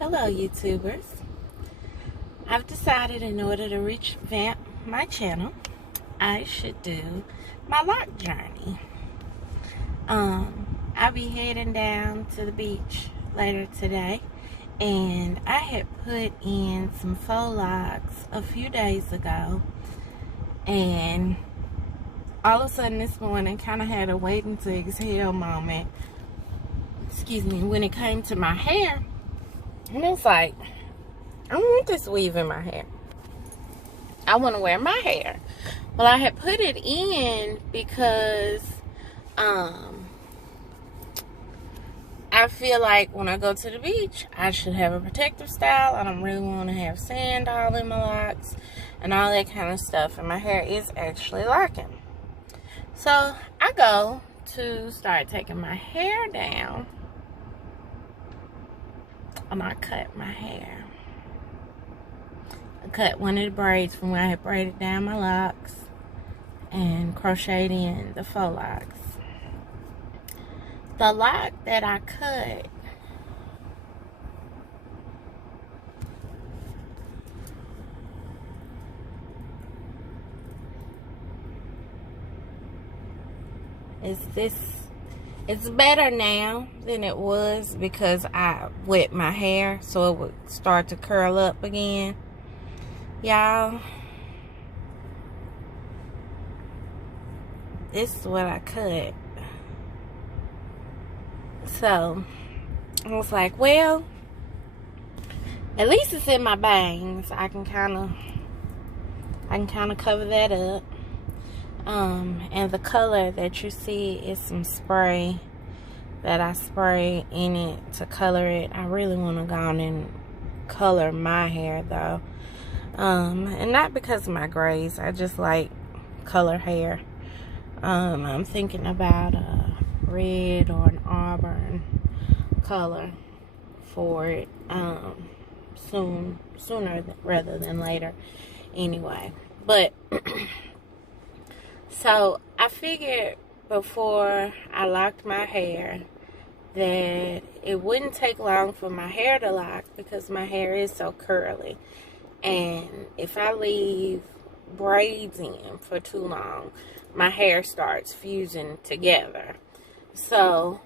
Hello YouTubers. I've decided in order to revamp my channel, I should do my lock journey. I'll be heading down to the beach later today, and I had put in some faux locks a few days ago, and all of a sudden this morning kind of had a waiting to exhale moment, when it came to my hair. And it's like, I don't want this weave in my hair. I want to wear my hair. Well, I had put it in because I feel like when I go to the beach, I should have a protective style. I don't really want to have sand all in my locks and all that kind of stuff. And my hair is actually locking. So I go to start taking my hair down. And I cut my hair. I cut one of the braids from where I had braided down my locks and crocheted in the faux locks. The lock that I cut is this. It's better now than it was because I wet my hair so it would start to curl up again. Y'all, this is what I cut. So I was like, well, at least it's in my bangs. I can kind of cover that up. And the color that you see is some spray that I spray in it to color it. I really want to go on and color my hair though. And not because of my grays. I just like color hair. I'm thinking about a red or an auburn color for it sooner rather than later anyway. But so I figured before I locked my hair that it wouldn't take long for my hair to lock because my hair is so curly. And if I leave braids in for too long, my hair starts fusing together. So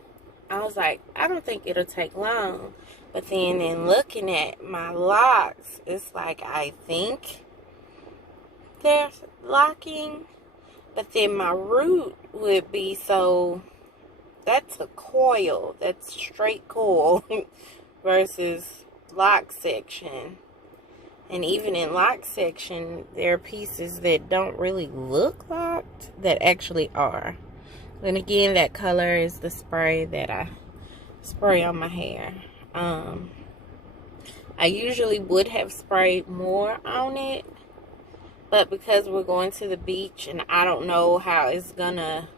I was like, I don't think it'll take long. But then in looking at my locks, it's like I think they're locking. But then my root would be, so that's a coil, that's straight coil versus lock section. And even in lock section, there are pieces that don't really look locked that actually are. And again, that color is the spray that I spray on my hair. I usually would have sprayed more on it, but because we're going to the beach and I don't know how it's gonna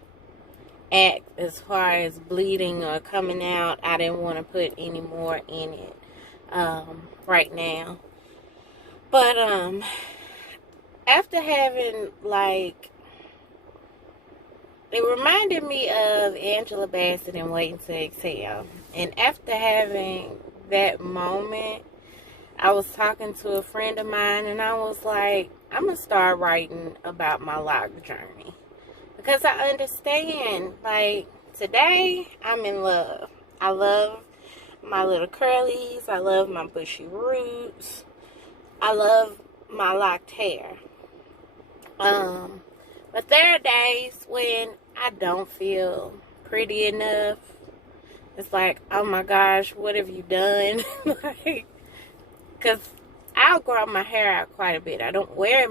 act as far as bleeding or coming out, I didn't want to put any more in it right now. But after having, like, it reminded me of Angela Bassett in Waiting to Exhale. And after having that moment, I was talking to a friend of mine and I was like, I'm going to start writing about my lock journey. Because I understand, like, today I'm in love. I love my little curlies. I love my bushy roots. I love my locked hair. But there are days when I don't feel pretty enough. It's like, oh my gosh, what have you done? Like, because I'll grow my hair out quite a bit. I didn't wear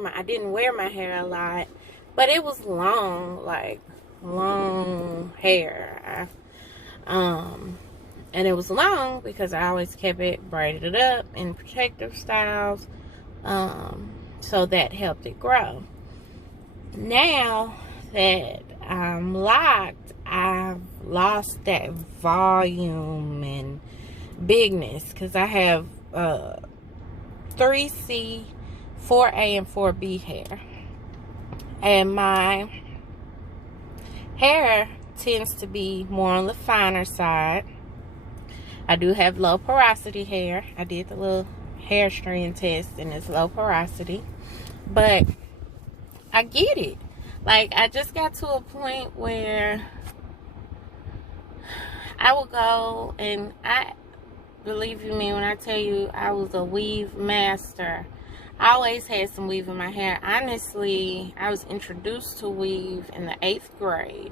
my hair a lot, but it was long, like long hair. And it was long because I always kept it braided up in protective styles. So that helped it grow. Now that I'm locked, I've lost that volume and bigness because I have 3C, 4A, and 4B hair. And my hair tends to be more on the finer side. I do have low porosity hair. I did the little hair strand test and it's low porosity. But I get it. Like, I just got to a point where I would go, and I believe you me when I tell you I was a weave master. I always had some weave in my hair. Honestly, I was introduced to weave in the 8th grade,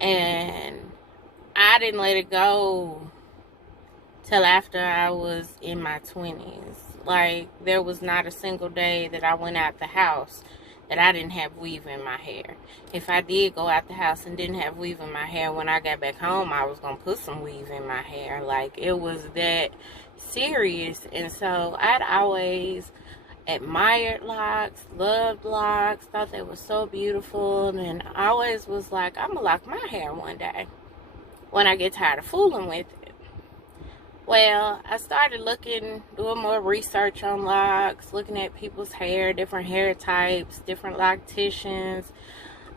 and I didn't let it go till after I was in my 20s. Like, there was not a single day that I went out the house that I didn't have weave in my hair. If I did go out the house and didn't have weave in my hair, when I got back home, I was going to put some weave in my hair. Like, it was that serious. And so I'd always admired locks, loved locks, thought they were so beautiful, and I always was like, I'm going to lock my hair one day when I get tired of fooling with it. Well, I started doing more research on locks, looking at people's hair, different hair types, different locticians,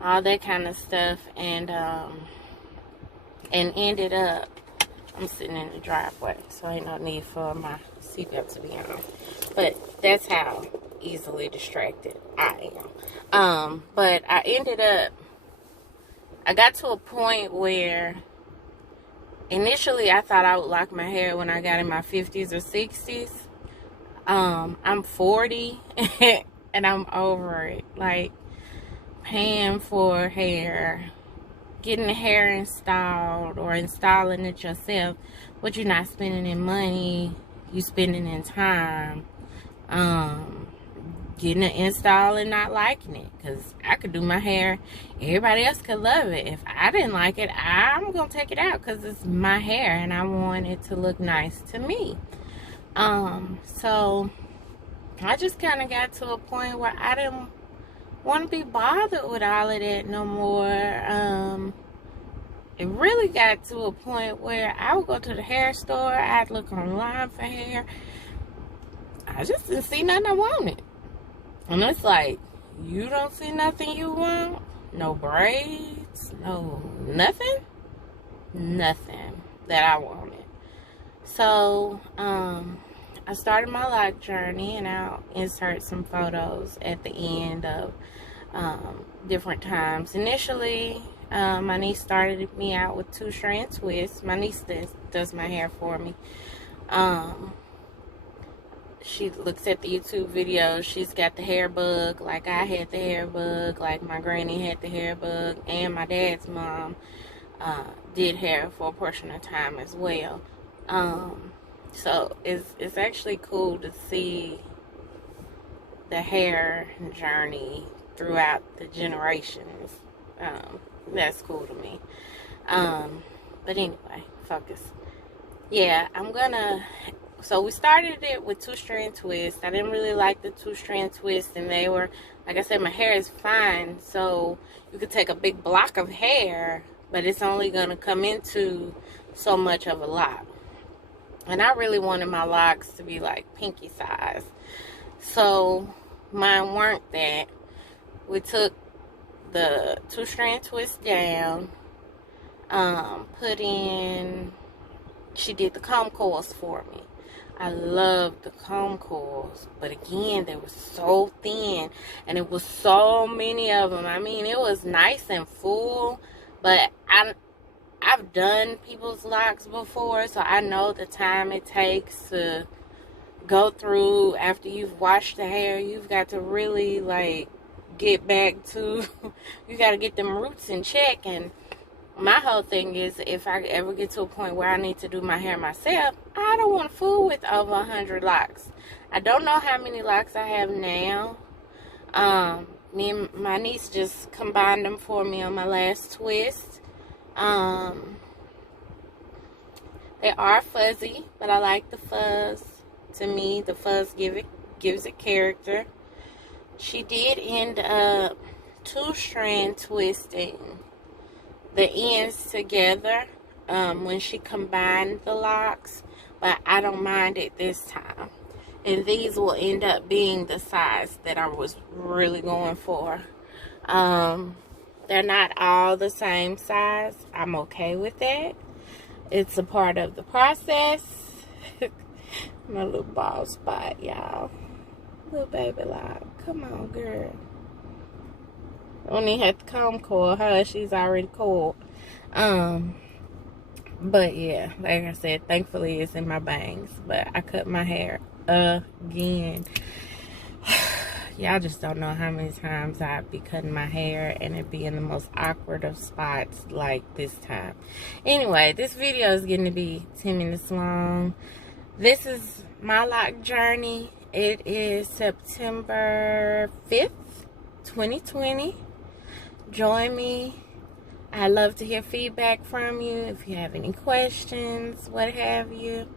all that kind of stuff, and ended up, I'm sitting in the driveway, so ain't no need for my seatbelt to be on. But that's how easily distracted I am. But I got to a point where initially, I thought I would lock my hair when I got in my 50s or 60s. I'm 40, and I'm over it. Like, paying for hair, getting the hair installed, or installing it yourself, but you're not spending in money, you're spending in time. Getting it installed and not liking it, because I could do my hair, everybody else could love it. If I didn't like it, I'm gonna take it out because it's my hair and I want it to look nice to me. So I just kind of got to a point where I didn't want to be bothered with all of that no more. It really got to a point where I would go to the hair store, I'd look online for hair, I just didn't see nothing I wanted. And it's like, you don't see nothing you want? No braids? No nothing? Nothing that I wanted. So, I started my lock journey, and I'll insert some photos at the end of different times. Initially, my niece started me out with 2-strand twists. My niece does my hair for me. She looks at the YouTube videos. She's got the hair bug, like I had the hair bug, like my granny had the hair bug, and my dad's mom did hair for a portion of time as well. So it's actually cool to see the hair journey throughout the generations. That's cool to me. But anyway, focus. Yeah, so we started it with 2-strand twists. I didn't really like the 2-strand twists, and they were, like I said, my hair is fine, so you could take a big block of hair, but it's only going to come into so much of a lock. And I really wanted my locks to be like pinky size, so mine weren't that. We took the 2-strand twist down, she did the comb coils for me. I loved the comb coils, but again, they were so thin, and it was so many of them. I mean, it was nice and full, but I've done people's locks before, so I know the time it takes to go through after you've washed the hair. You've got to really, like, get back to, you got to get them roots in check. And my whole thing is, if I ever get to a point where I need to do my hair myself, I don't want to fool with over 100 locks. I don't know how many locks I have now. Me and my niece just combined them for me on my last twist. They are fuzzy, but I like the fuzz. To me, the fuzz gives it character. She did end up 2-strand twisting the ends together when she combined the locks, but I don't mind it this time. And these will end up being the size that I was really going for. They're not all the same size. I'm okay with that. It's a part of the process. My little bald spot, y'all. Little baby lock. Come on, girl. Don't even have to comb coil her. She's already coiled. But yeah, like I said, thankfully it's in my bangs. But I cut my hair again. Y'all just don't know how many times I'd be cutting my hair and it be in the most awkward of spots like this time. Anyway, this video is getting to be 10 minutes long. This is my lock journey. It is September 5th, 2020. Join me. I love to hear feedback from you. If you have any questions, what have you.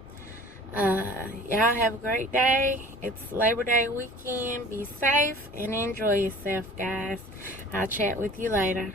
Y'all have a great day. It's Labor Day weekend. Be safe and enjoy yourself, guys. I'll chat with you later.